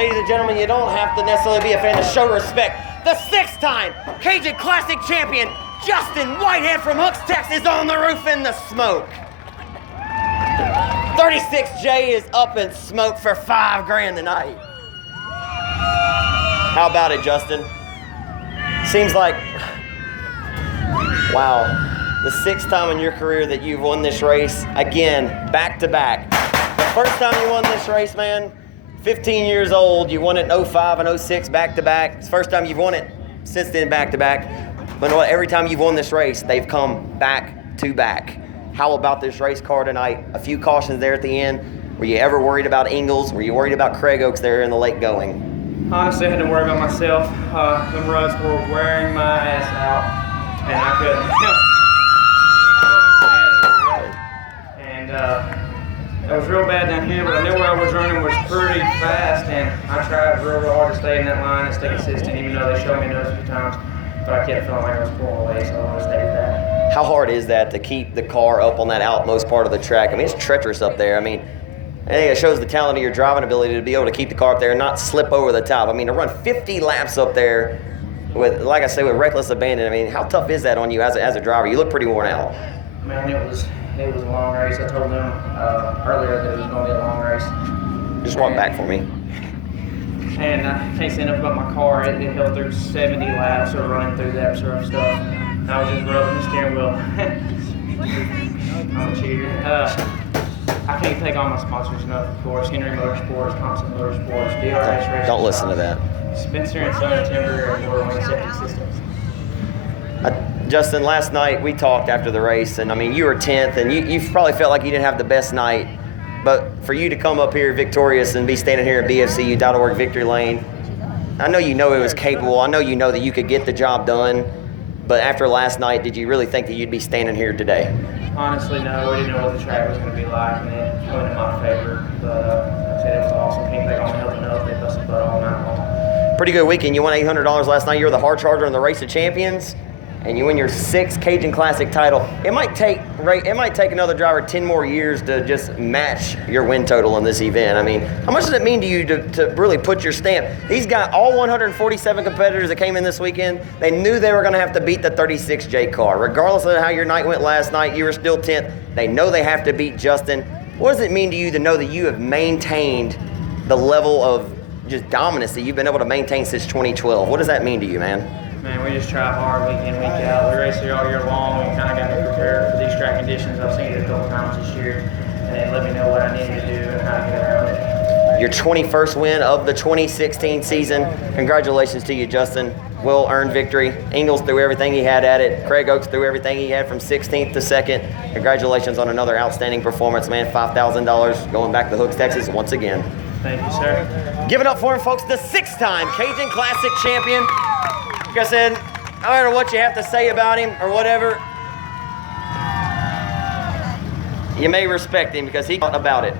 ladies and gentlemen, you don't have to necessarily be a fan to show respect. The 6-time Cajun Classic champion, Justin Whitehead from Hooks, Texas, on the roof in the smoke. 36J is up in smoke for $5 grand tonight. How about it, Justin? Seems like, wow, the 6th time in your career that you've won this race, again, back-to-back. The first time you won this race, man, 15 years old, you won it in 05 and 06 back-to-back. It's the first time you've won it since then back-to-back. But every time you've won this race, they've come back-to-back. How about this race car tonight? A few cautions there at the end. Were you ever worried about Ingalls? Were you worried about Craig Oaks there in the late going? Honestly, I had to worry about myself. Them ruts were wearing my ass out, and I couldn't. And it was real bad down here, but I knew where I was running was pretty fast, and I tried real hard to stay in that line and stay consistent, even though they showed me those a few times. But I kept feeling like I was pulling away, so I want to stay with that. How hard is that to keep the car up on that outmost part of the track? I mean, it's treacherous up there. I mean, I think it shows the talent of your driving ability to be able to keep the car up there and not slip over the top. I mean, to run 50 laps up there with, like I say, with reckless abandon, I mean, how tough is that on you as a driver? You look pretty worn out. Man, it was a long race. I told them earlier that it was going to be a long race. Just walk back for me. And I can't say enough about my car. It held through 70 laps of running through that sort of stuff. And I was just rubbing the steering wheel. I'm a cheater. I can't thank all my sponsors enough, of course. Henry Motorsports, Thompson Motorsports, DRS Racing. Don't listen to that. Spencer and Son Timber, and Borderline Septic Systems. Justin, last night we talked after the race, and I mean, you were 10th, and you probably felt like you didn't have the best night. But for you to come up here victorious and be standing here at BFCU.org Victory Lane, I know you know it was capable. I know you know that you could get the job done. But after last night, did you really think that you'd be standing here today? Honestly, no. We didn't know what the track was going to be like, and it went in my favor. But like I said, it was awesome. Can't thank all my help enough. They busted butt all night long. Pretty good weekend. You won $800 last night. You were the hard charger in the Race of Champions, and you win your 6th Cajun Classic title. It might take another driver 10 more years to just match your win total in this event. I mean, how much does it mean to you to really put your stamp? These got all 147 competitors that came in this weekend. They knew they were going to have to beat the 36J car. Regardless of how your night went last night, you were still 10th. They know they have to beat Justin. What does it mean to you to know that you have maintained the level of just dominance that you've been able to maintain since 2012? What does that mean to you, man? Man, we just try hard week in, week out. We race here all year long. We kind of got me prepared for these track conditions. I've seen it a couple times this year, and they let me know what I needed to do and how to get around it. Your 21st win of the 2016 season. Congratulations to you, Justin. Well-earned victory. Ingalls threw everything he had at it. Craig Oaks threw everything he had from 16th to 2nd. Congratulations on another outstanding performance, man. $5,000 going back to Hooks, Texas once again. Thank you, sir. Give it up for him, folks. The 6th-time Cajun Classic champion. Like I said, no matter what you have to say about him or whatever, you may respect him because he thought about it.